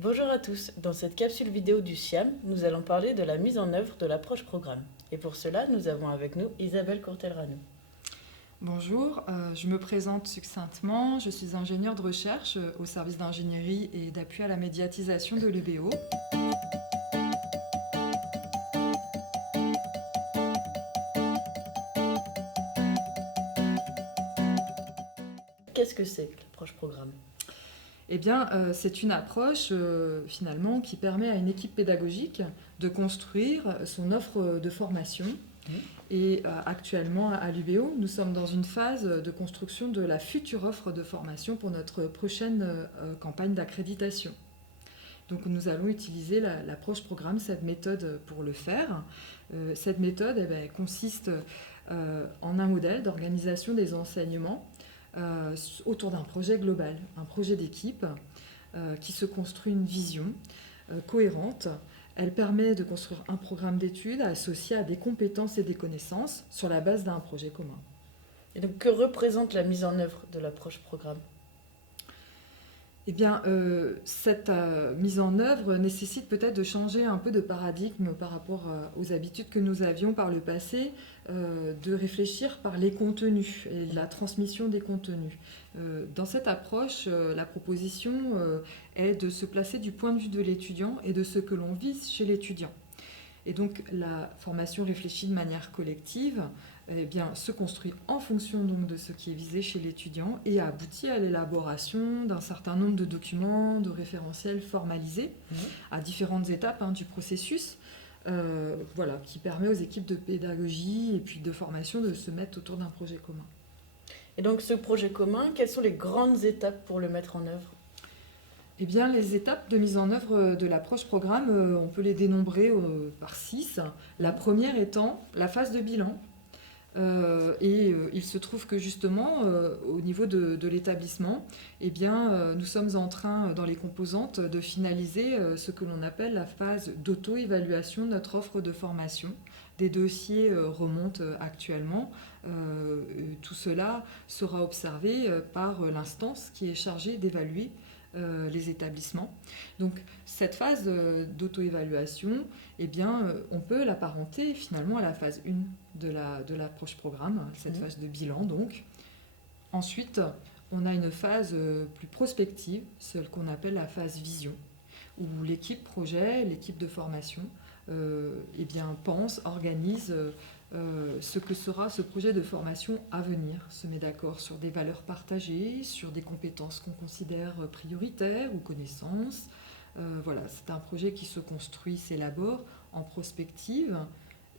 Bonjour à tous, dans cette capsule vidéo du SIAM, nous allons parler de la mise en œuvre de l'approche programme. Et pour cela, nous avons avec nous Isabelle Courtel-Ranou. Bonjour, je me présente succinctement. Je suis ingénieure de recherche au service d'ingénierie et d'appui à la médiatisation de l'UBO. Qu'est-ce que c'est que l'approche programme? C'est une approche finalement qui permet à une équipe pédagogique de construire son offre de formation. Et actuellement à l'UBO, nous sommes dans une phase de construction de la future offre de formation pour notre prochaine campagne d'accréditation. Donc nous allons utiliser l'approche programme, cette méthode pour le faire. Cette méthode elle consiste en un modèle d'organisation des enseignements autour d'un projet global, un projet d'équipe qui se construit une vision cohérente. Elle permet de construire un programme d'études associé à des compétences et des connaissances sur la base d'un projet commun. Et donc, que représente la mise en œuvre de l'approche programme? Cette mise en œuvre nécessite peut-être de changer un peu de paradigme par rapport aux habitudes que nous avions par le passé, de réfléchir par les contenus et la transmission des contenus. Dans cette approche, la proposition est de se placer du point de vue de l'étudiant et de ce que l'on vise chez l'étudiant. Et donc la formation réfléchie de manière collective se construit en fonction donc, de ce qui est visé chez l'étudiant et aboutit à l'élaboration d'un certain nombre de documents, de référentiels formalisés à différentes étapes du processus, qui permet aux équipes de pédagogie et puis de formation de se mettre autour d'un projet commun. Et donc, ce projet commun, quelles sont les grandes étapes pour le mettre en œuvre? Les étapes de mise en œuvre de l'approche programme, on peut les dénombrer par 6. La première étant la phase de bilan. Il se trouve que justement, au niveau de l'établissement, nous sommes en train, dans les composantes, de finaliser ce que l'on appelle la phase d'auto-évaluation de notre offre de formation. Des dossiers remontent actuellement. Tout cela sera observé par l'instance qui est chargée d'évaluer les établissements. Donc cette phase d'auto-évaluation, on peut l'apparenter finalement à la phase 1 de l'approche programme, cette phase de bilan donc. Ensuite, on a une phase plus prospective, celle qu'on appelle la phase vision, où l'équipe projet, l'équipe de formation, pense, organise ce que sera ce projet de formation à venir, se met d'accord sur des valeurs partagées, sur des compétences qu'on considère prioritaires ou connaissances. C'est un projet qui se construit, s'élabore en prospective.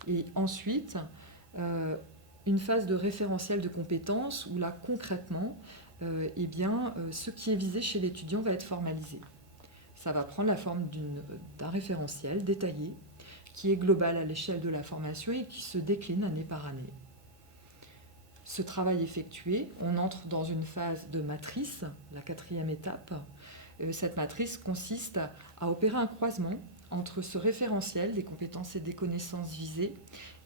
Et ensuite, une phase de référentiel de compétences où là, concrètement, ce qui est visé chez l'étudiant va être formalisé. Ça va prendre la forme d'un référentiel détaillé qui est global à l'échelle de la formation et qui se décline année par année. Ce travail effectué, on entre dans une phase de matrice, la 4e étape. Cette matrice consiste à opérer un croisement entre ce référentiel des compétences et des connaissances visées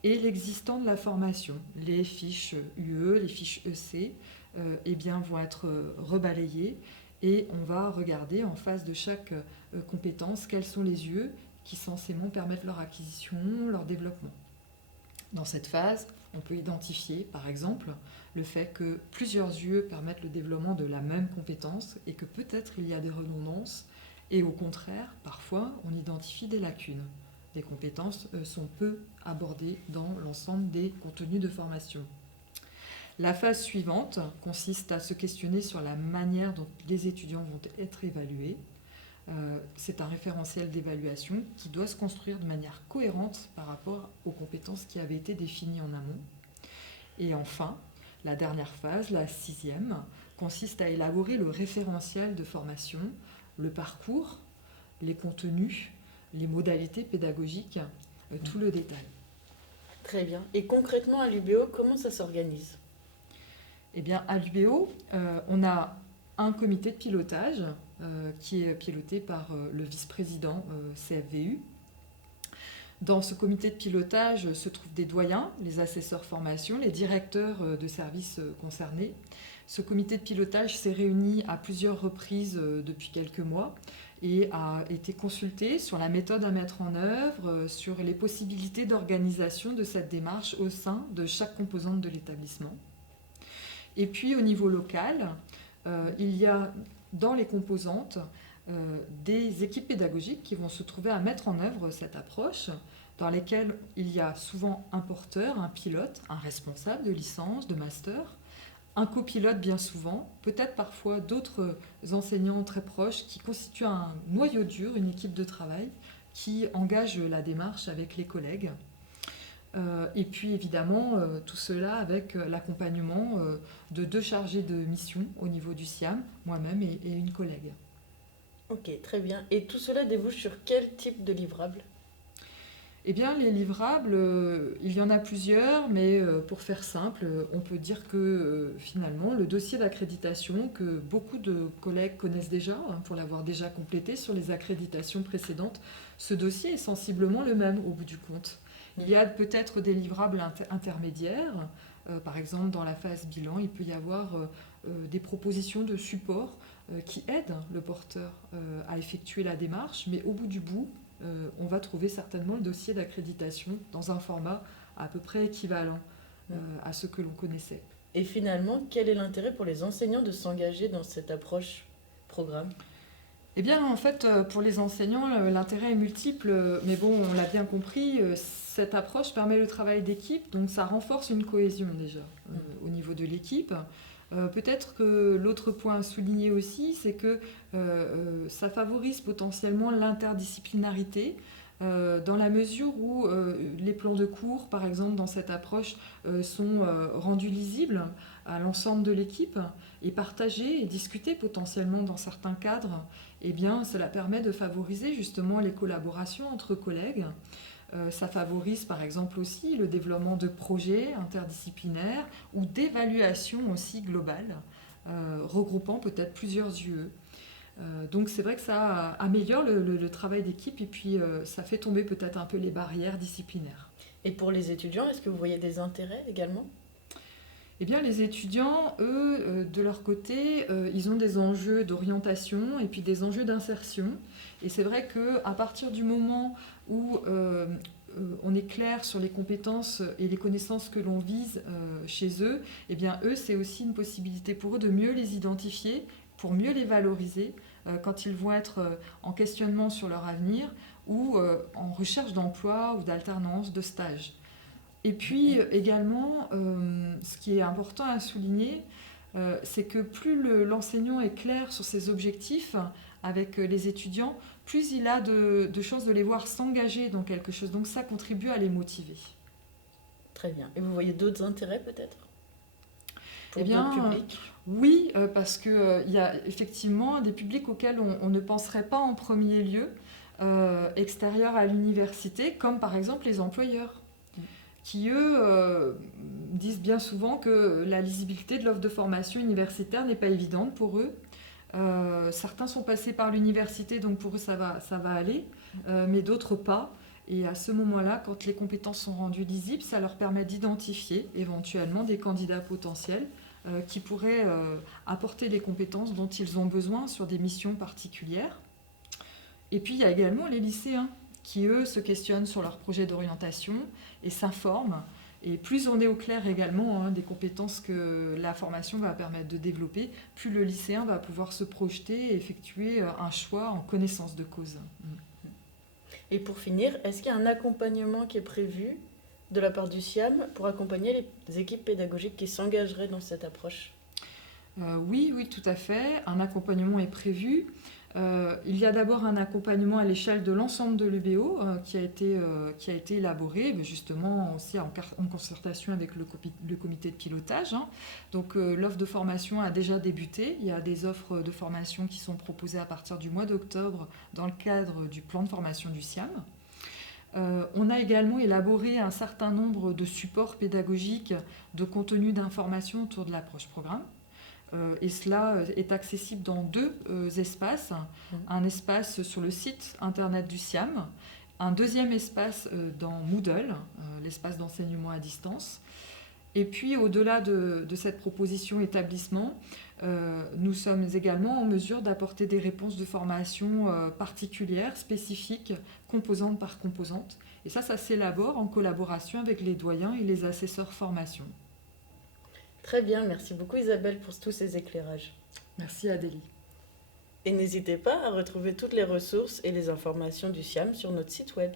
et l'existant de la formation. Les fiches UE, les fiches EC vont être rebalayées et on va regarder en face de chaque compétence quels sont les UE qui censément permettent leur acquisition, leur développement. Dans cette phase, on peut identifier, par exemple, le fait que plusieurs UE permettent le développement de la même compétence et que peut-être il y a des redondances, et au contraire, parfois, on identifie des lacunes. Les compétences sont peu abordées dans l'ensemble des contenus de formation. La phase suivante consiste à se questionner sur la manière dont les étudiants vont être évalués. C'est un référentiel d'évaluation qui doit se construire de manière cohérente par rapport aux compétences qui avaient été définies en amont. Et enfin, la dernière phase, la 6e, consiste à élaborer le référentiel de formation, le parcours, les contenus, les modalités pédagogiques, tout le détail. Très bien. Et concrètement, à l'UBO, comment ça s'organise? À l'UBO, on a un comité de pilotage qui est piloté par le vice-président CFVU. Dans ce comité de pilotage se trouvent des doyens, les assesseurs formation, les directeurs de services concernés. Ce comité de pilotage s'est réuni à plusieurs reprises depuis quelques mois et a été consulté sur la méthode à mettre en œuvre, sur les possibilités d'organisation de cette démarche au sein de chaque composante de l'établissement. Et puis au niveau local, il y a dans les composantes des équipes pédagogiques qui vont se trouver à mettre en œuvre cette approche, dans lesquelles il y a souvent un porteur, un pilote, un responsable de licence, de master, un copilote bien souvent, peut-être parfois d'autres enseignants très proches qui constituent un noyau dur, une équipe de travail qui engage la démarche avec les collègues. Et puis évidemment, tout cela avec l'accompagnement de 2 chargés de mission au niveau du SIAM, moi-même et une collègue. Ok, très bien. Et tout cela débouche sur quel type de livrable? Eh bien, les livrables, il y en a plusieurs, mais pour faire simple, on peut dire que finalement, le dossier d'accréditation que beaucoup de collègues connaissent déjà, pour l'avoir déjà complété sur les accréditations précédentes, ce dossier est sensiblement le même au bout du compte. Il y a peut-être des livrables intermédiaires, par exemple dans la phase bilan, il peut y avoir des propositions de support qui aident le porteur à effectuer la démarche, mais au bout du bout, on va trouver certainement le dossier d'accréditation dans un format à peu près équivalent à ce que l'on connaissait. Et finalement, quel est l'intérêt pour les enseignants de s'engager dans cette approche programme? Eh bien, en fait, pour les enseignants, l'intérêt est multiple, mais bon, on l'a bien compris, cette approche permet le travail d'équipe, donc ça renforce une cohésion déjà au niveau de l'équipe. Peut-être que l'autre point à souligner aussi, c'est que ça favorise potentiellement l'interdisciplinarité, dans la mesure où les plans de cours, par exemple, dans cette approche, sont rendus lisibles à l'ensemble de l'équipe et partagés et discutés potentiellement dans certains cadres. Eh bien, cela permet de favoriser justement les collaborations entre collègues. Ça favorise par exemple aussi le développement de projets interdisciplinaires ou d'évaluation aussi globale, regroupant peut-être plusieurs UE. Donc c'est vrai que ça améliore le travail d'équipe et puis ça fait tomber peut-être un peu les barrières disciplinaires. Et pour les étudiants, est-ce que vous voyez des intérêts également? Eh bien, les étudiants, eux, de leur côté, ils ont des enjeux d'orientation et puis des enjeux d'insertion. Et c'est vrai qu'à partir du moment où on est clair sur les compétences et les connaissances que l'on vise chez eux, eh bien, eux, c'est aussi une possibilité pour eux de mieux les identifier, pour mieux les valoriser quand ils vont être en questionnement sur leur avenir ou en recherche d'emploi ou d'alternance, de stage. Et puis également, ce qui est important à souligner, c'est que plus l'enseignant est clair sur ses objectifs avec les étudiants, plus il a de chances de les voir s'engager dans quelque chose. Donc ça contribue à les motiver. Très bien. Et vous voyez d'autres intérêts peut-être pour Eh bien, d'autres publics? Oui, parce qu'il y a effectivement des publics auxquels on ne penserait pas en premier lieu, extérieurs à l'université, comme par exemple les employeurs, qui, eux, disent bien souvent que la lisibilité de l'offre de formation universitaire n'est pas évidente pour eux. Certains sont passés par l'université, donc pour eux ça va aller, mais d'autres pas. Et à ce moment-là, quand les compétences sont rendues lisibles, ça leur permet d'identifier éventuellement des candidats potentiels qui pourraient apporter les compétences dont ils ont besoin sur des missions particulières. Et puis il y a également les lycéens qui, eux, se questionnent sur leur projet d'orientation et s'informent. Et plus on est au clair également des compétences que la formation va permettre de développer, plus le lycéen va pouvoir se projeter et effectuer un choix en connaissance de cause. Et pour finir, est-ce qu'il y a un accompagnement qui est prévu de la part du SIAM pour accompagner les équipes pédagogiques qui s'engageraient dans cette approche? Oui, tout à fait. Un accompagnement est prévu. Il y a d'abord un accompagnement à l'échelle de l'ensemble de l'UBO qui a été élaboré justement aussi en concertation avec le comité de pilotage. Donc l'offre de formation a déjà débuté. Il y a des offres de formation qui sont proposées à partir du mois d'octobre dans le cadre du plan de formation du SIAM. On a également élaboré un certain nombre de supports pédagogiques, de contenus d'information autour de l'approche programme. Et cela est accessible dans 2 espaces. Un espace sur le site internet du SIAM, un deuxième espace dans Moodle, l'espace d'enseignement à distance. Et puis au-delà de cette proposition établissement, Nous sommes également en mesure d'apporter des réponses de formation particulières, spécifiques, composante par composante. Et ça s'élabore en collaboration avec les doyens et les assesseurs formation. Très bien, merci beaucoup Isabelle pour tous ces éclairages. Merci Adélie. Et n'hésitez pas à retrouver toutes les ressources et les informations du SIAM sur notre site web.